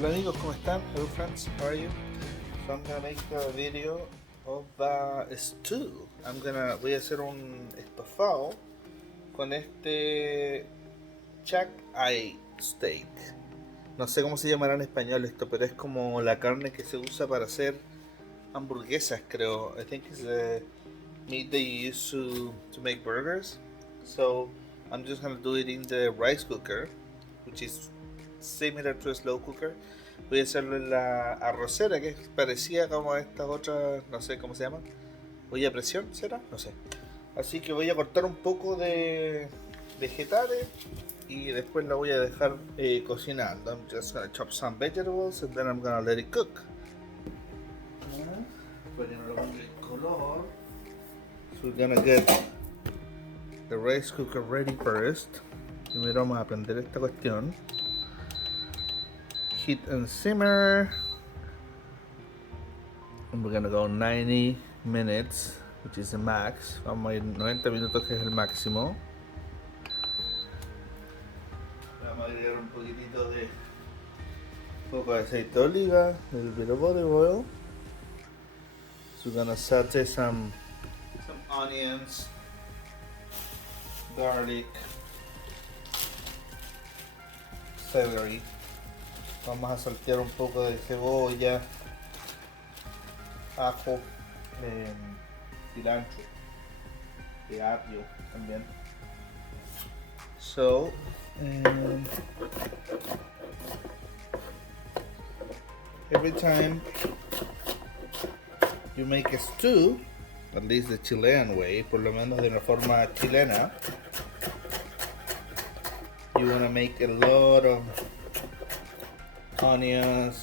Hola amigos, ¿cómo están? Hello friends, how are you? So I'm gonna make a video of stew. Voy a hacer un estofado con este chuck eye steak. No sé cómo se llamará en español esto, pero es como la carne que se usa para hacer hamburguesas, creo. I think it's the meat they use to make burgers. So I'm just gonna do it in the rice cooker, which is similar to a slow cooker. Voy a hacerlo en la arrocera, que es parecida como a estas otras, no sé cómo se llaman. ¿Olla a presión será? No sé. Así que voy a cortar un poco de vegetales y después la voy a dejar cocinando. I'm just gonna chop some vegetables and then I'm gonna let it cook. Para que no le ponga el color. So we're gonna get the rice cooker ready first. Primero vamos a prender esta cuestión. Heat and simmer. And we're gonna go 90 minutes, which is the max. Vamos a ir 90 minutos, que es el máximo. Vamos a agregar un poco de aceite de oliva, a little bit of olive oil. So we're gonna saute some onions, garlic, celery. Vamos a saltear un poco de cebolla, ajo, cilantro, de apio también. So, every time you make a stew, at least the Chilean way, por lo menos de una forma chilena, you want to make a lot of onions,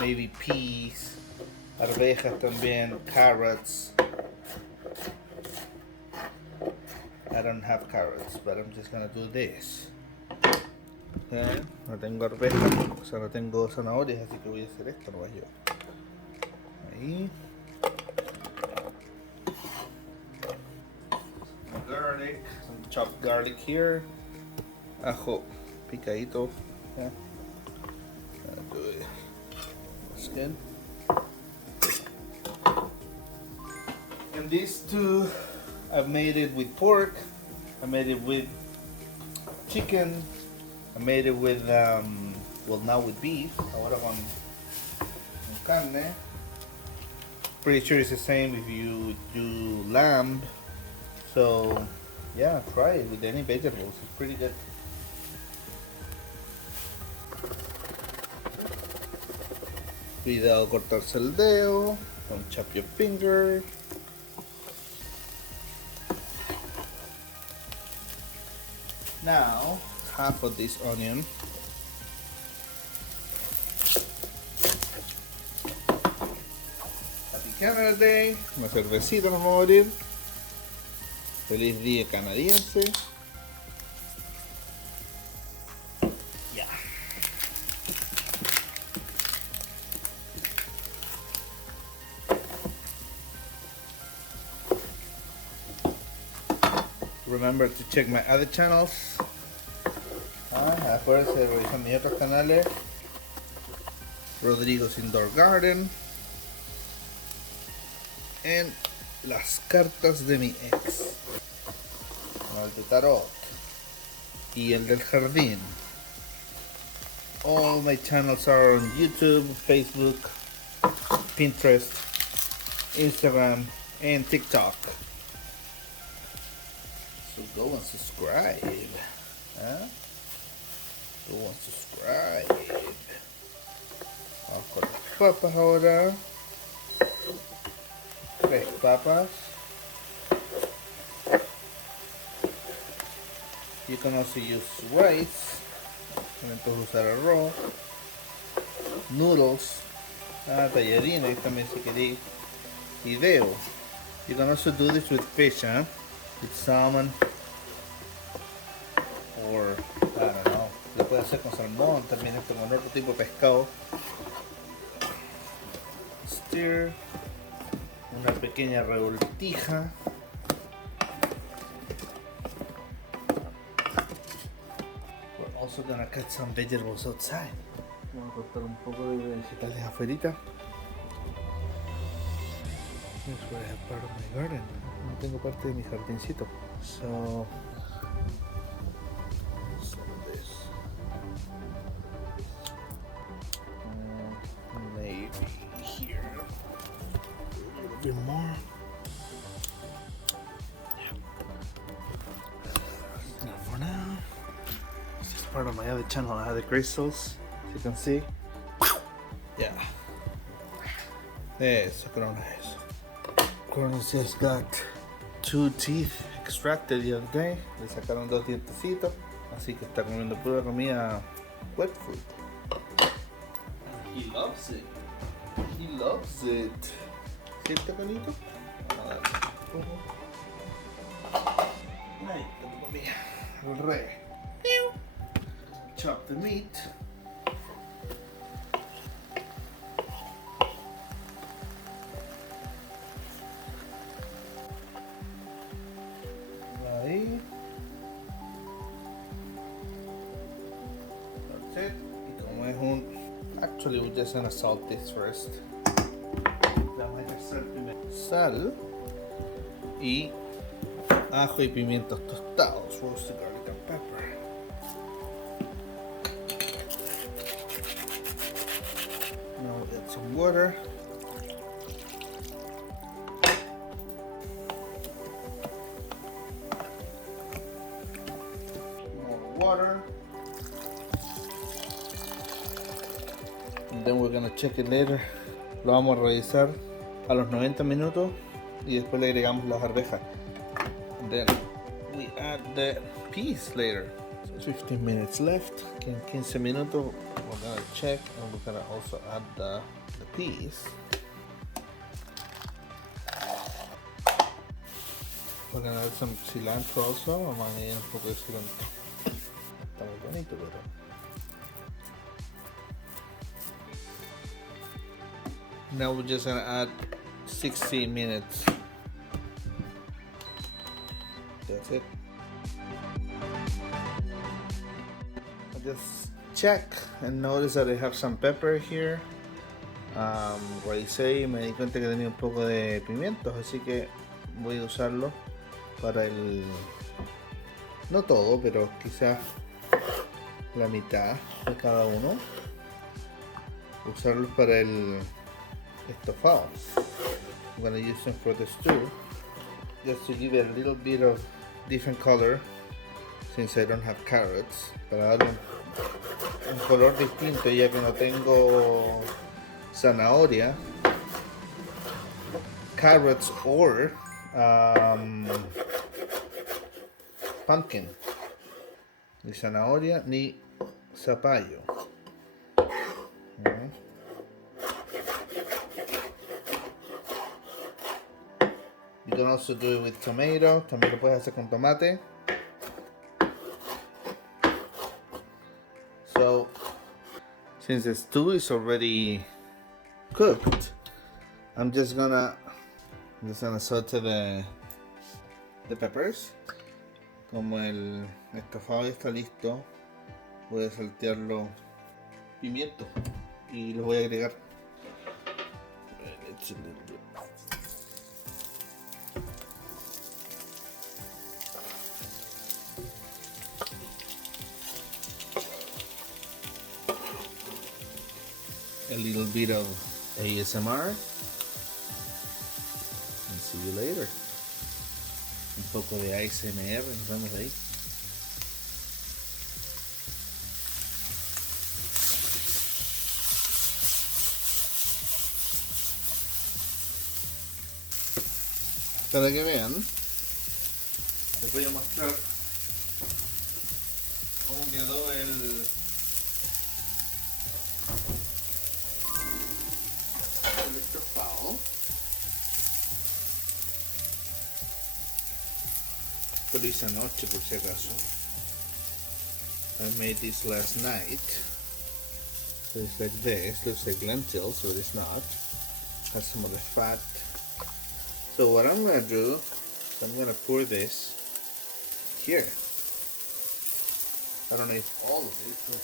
maybe peas, arvejas también, carrots. I don't have carrots, but I'm just gonna do this. Okay. No tengo arvejas, o sea, no tengo zanahorias, así que voy a hacer esto, no voy yo. Ahí. Some garlic, some chopped garlic here. Ajo picadito. Yeah. That's good. And these two, I've made it with pork, I made it with chicken, I made it with, well, now with beef, ahora con carne. Pretty sure it's the same if you do lamb. So, yeah, try it with any vegetables, it's pretty good. Cuidado cortarse el dedo, don't chop your finger. Now, half of this onion. Happy Canada Day, una cervecita nos vamos a abrir. Feliz día canadiense. Remember to check my other channels. Acuérdense de revisar mis otros canales. Rodrigo's Indoor Garden. En las cartas de mi ex. El de tarot. Y el del jardín. All my channels are on YouTube, Facebook, Pinterest, Instagram, and TikTok. So go and subscribe. Go and subscribe. Vamos con las papas ahora. 3 papas. You can also use rice. También puedes usar arroz. Noodles. Tallarines también si queréis. Fideo. You can also do this with fish, with salmon, or I don't know, lo puede hacer con salmón, también esto con otro tipo de pescado. Stir, una pequeña revoltija. We're also gonna cut some vegetables outside. Vamos a cortar un poco de vegetales afuera. That's what I have part of my garden. No tengo parte de mi jardincito. So some of this. Maybe here. A little bit more. Enough for now. This is part of my other channel. I have the crystals, as you can see. Yeah. Eso, Corona, eso. Corona just got 2 teeth extracted the other day. Le sacaron 2 dientecitos. Así que está comiendo pura comida wet food. He loves it. He loves it. ¿Cierto, Conito? Ahí está tu comida. El rey. Chop the meat. Ahí. That's it. Y como es un... Actually, we're just gonna salt this first. Vamos a hacer primero sal y ajo y pimientos tostados. Roasted garlic and pepper. Now we'll add some water. More water. And then we're gonna check it later. Lo vamos a revisar a los 90 minutos y después le agregamos las arvejas. And then we add the peas later. So 15 minutes left. En 15 minutos we're gonna check and we're gonna also add the peas. We're gonna add some cilantro also. Vamos a añadir un poco de cilantro. Está muy bonito, pero... Now we're just gonna add 60 minutes. That's it. I just check and notice that I have some pepper here. Revisé y me di cuenta que tenía un poco de pimientos, así que voy a usarlo para el... No todo, pero quizás la mitad de cada uno. Usarlos para el estofado. I'm gonna use them for the stew, just to give it a little bit of different color, since I don't have carrots, para darle un color distinto, ya que no tengo zanahoria, carrots or pumpkin, ni zanahoria ni zapallo. You can also do it with tomato. También lo puedes hacer con tomate. So, since the stew is already cooked, I'm just gonna saute the peppers. Como el estofado ya está listo, voy a saltearlo pimiento y lo voy a agregar. A little bit of ASMR and see you later. Un poco de ASMR, nos vemos ahí. Para que vean, les voy a mostrar cómo quedó el estofado. Esto lo hice anoche por si acaso. I made this last night. So it's like this, looks like lentils, but it's not. Has some of the fat. So what I'm gonna do is I'm gonna pour this here. I don't know if all of it, but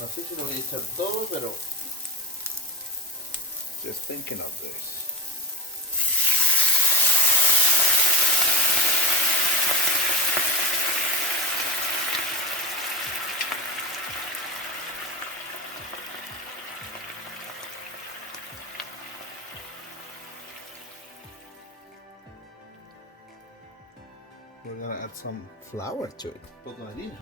No sé si lo voy a echar todo, pero just thinking of this. We're gonna add some flour to it. Un poco de harina.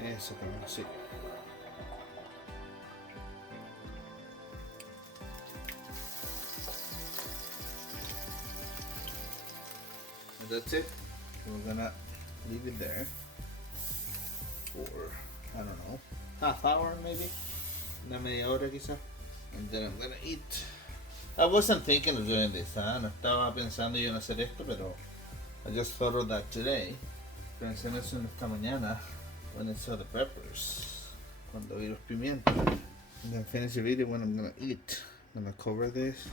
Eso también, sí. And that's it. We're gonna leave it there for, I don't know, half hour maybe. Una media hora quizás. And then I'm gonna eat. I wasn't thinking of doing this, ¿eh? No estaba pensando yo en hacer esto, pero I just thought of that today. Pensé en eso en esta mañana when I saw the peppers. Cuando vi los pimientos. And then finish the video when I'm gonna eat. I'm gonna cover this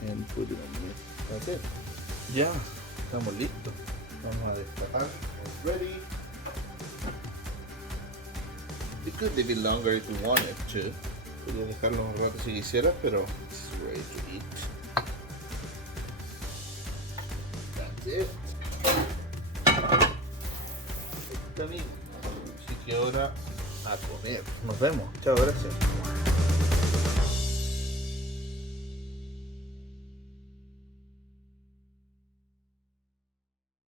and put it on the meat. That's it. Ya, estamos listos. Vamos a destacar. It's ready. It could be a bit longer if you wanted to. Podría dejarlo un rato si quisieras, pero it's ready to eat. That's it. Está bien. Así que ahora a comer. Nos vemos. Chao, gracias.